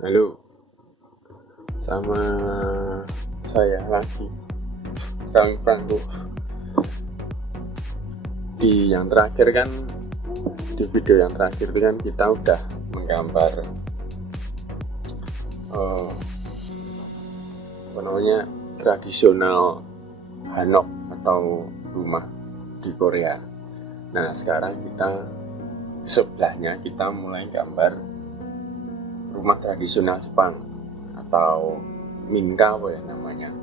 Halo, sama saya lagi Franco. Di yang terakhir kan, di video yang terakhir itu kan kita udah menggambar tradisional hanok atau rumah di Korea. Nah sekarang sebelahnya kita mulai gambar rumah tradisional Jepang atau Minka apa ya namanya.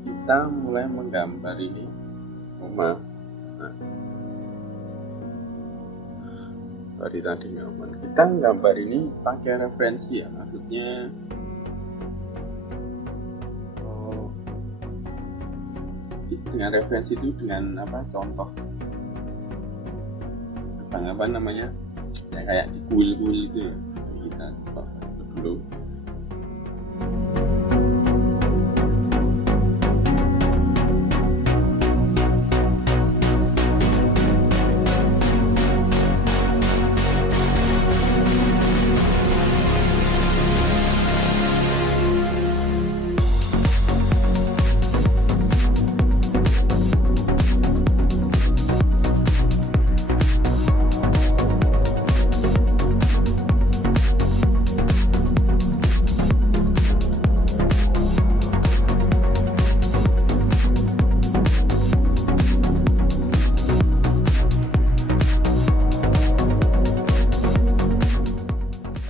Kita mulai menggambar ini rumah. Nah, tadi gambar. Kita gambar ini pakai referensi ya, maksudnya dengan referensi itu dengan contoh apa namanya ya, kayak di kuil-kuil itu ya. Kita coba dulu.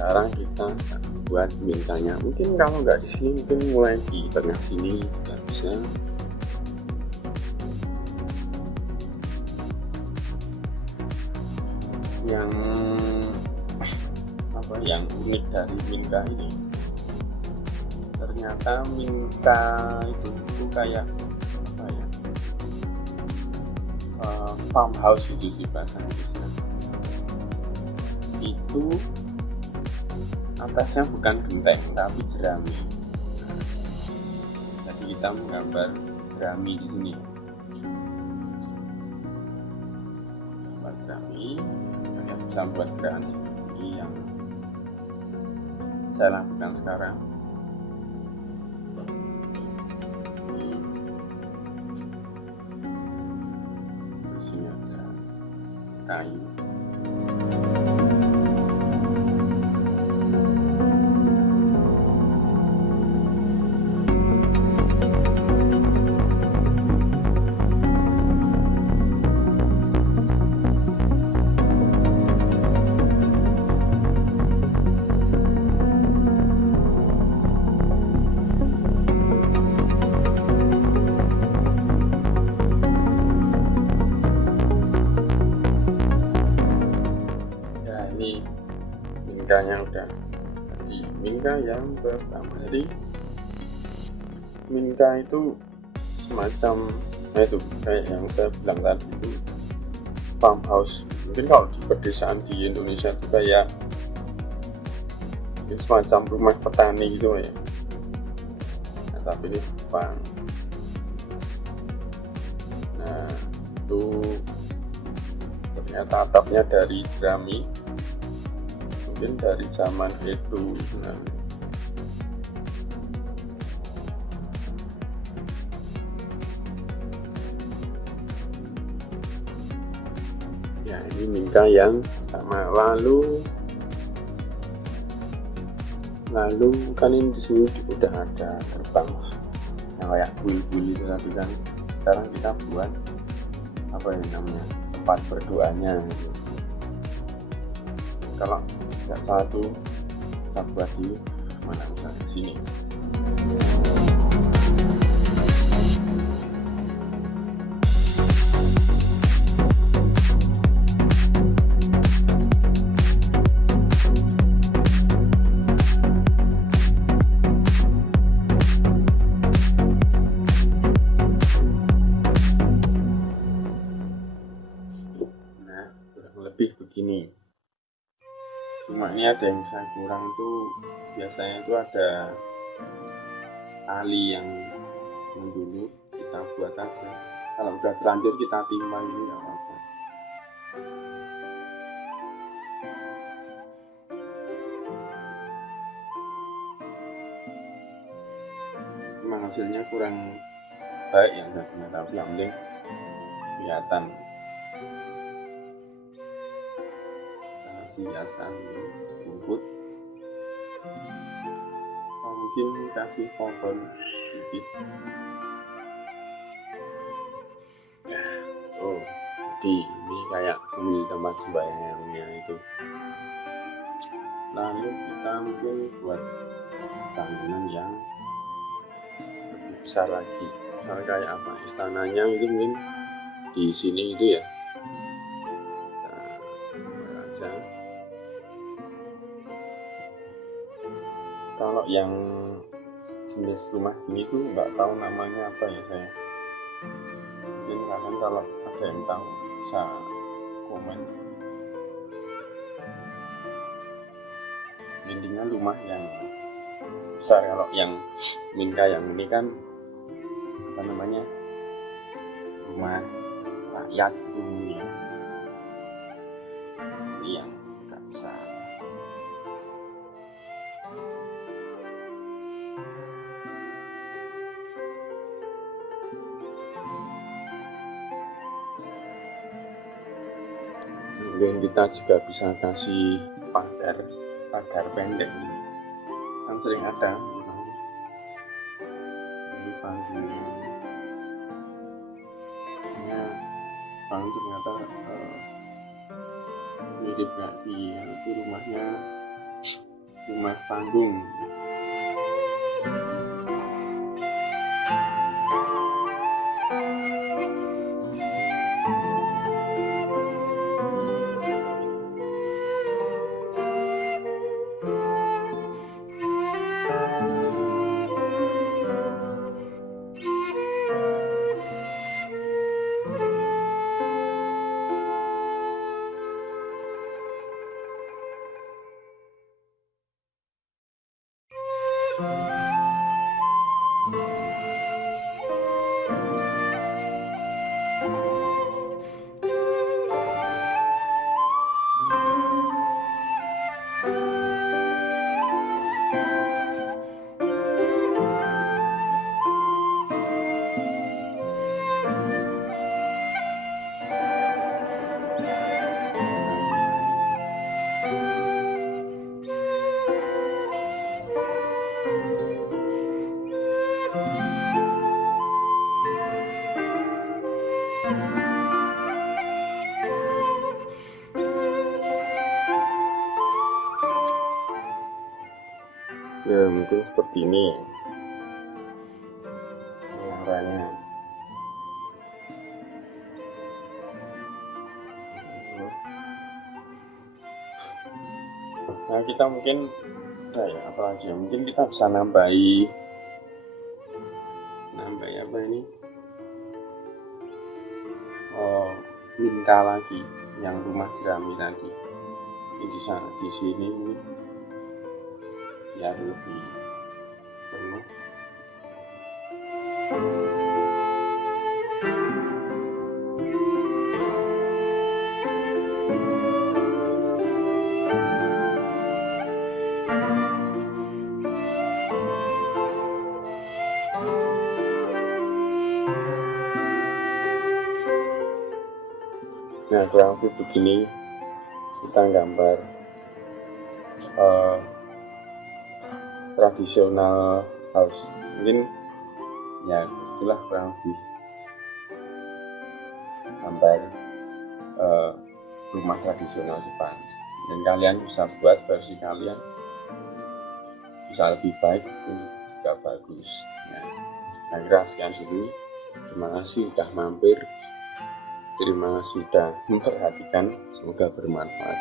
Sekarang kita buat mintanya. Mungkin kalau nggak di sini, mungkin mulai di tengah sini juga bisa. Yang unik dari Minka ini, ternyata Minka itu kayak farmhouse gitu sih bahasa Inggrisnya. Itu atasnya bukan genteng tapi jerami. Jadi kita menggambar jerami di sini. Gambar jerami, kita bisa buat gerakan seperti yang saya lakukan sekarang. Terus ini ada kayu. Minka yang udah tadi, Minka yang pertama. Jadi Minka itu semacam itu kayak yang saya bilang tadi, itu farmhouse. Mungkin kalau di pedesaan di Indonesia itu kayak semacam rumah petani gitu ya. Nah, tapi ini Jepang. Nah itu ternyata atapnya dari jerami, mungkin dari zaman itu. Nah, ya ini Minka yang sama. Lalu kan ini di sini udah ada gerbang yang kayak kuil-kuil itu tadi kan. Sekarang kita buat namanya tempat berdoanya gitu. Kalau nggak satu kita buat di mana, misalnya sini. Nah kurang lebih begini. Cuma ini ada yang saya kurang tuh, biasanya itu ada tali yang dulu kita buat aja. Kalau udah terlanjur kita timbang ini nggak apa-apa. hasilnya kurang baik ya enggak, tapi yang penting kelihatan hiasan rumput, mungkin kasih pohon sedikit. Oh, jadi ini kayak memilih tempat sembahyangnya itu. Lalu kita mungkin buat bangunan yang lebih besar lagi. Misalnya kayak apa? Istananya itu mungkin di sini itu ya. Kita aja. Kalau yang jenis rumah ini tuh nggak tahu namanya apa ya saya. Mungkin kalian kalau ada yang tahu bisa komen. Intinya rumah yang besar. Kalau yang Minka yang ini kan apa namanya, rumah rakyat umumnya, ini yang nggak besar. Kemudian kita juga bisa kasih pagar pendek ini. Kan sering ada ini panggungnya ternyata mirip bagi itu rumahnya, rumah panggung. Ya mungkin seperti ini warnanya. Nah kita mungkin apa lagi ya, mungkin kita bisa nambahi apa ini, Minka lagi yang rumah jerami tadi. Ini di sini biar lebih penuh. Nah kurang lebih begini kita gambar tradisional house. Mungkin ya itulah kurang lebih gambar rumah tradisional Jepang. Dan kalian bisa buat versi kalian, bisa lebih baik itu juga bagus ya. Nah kira sekian dulu. Terima kasih sudah mampir, terima kasih sudah memperhatikan, semoga bermanfaat.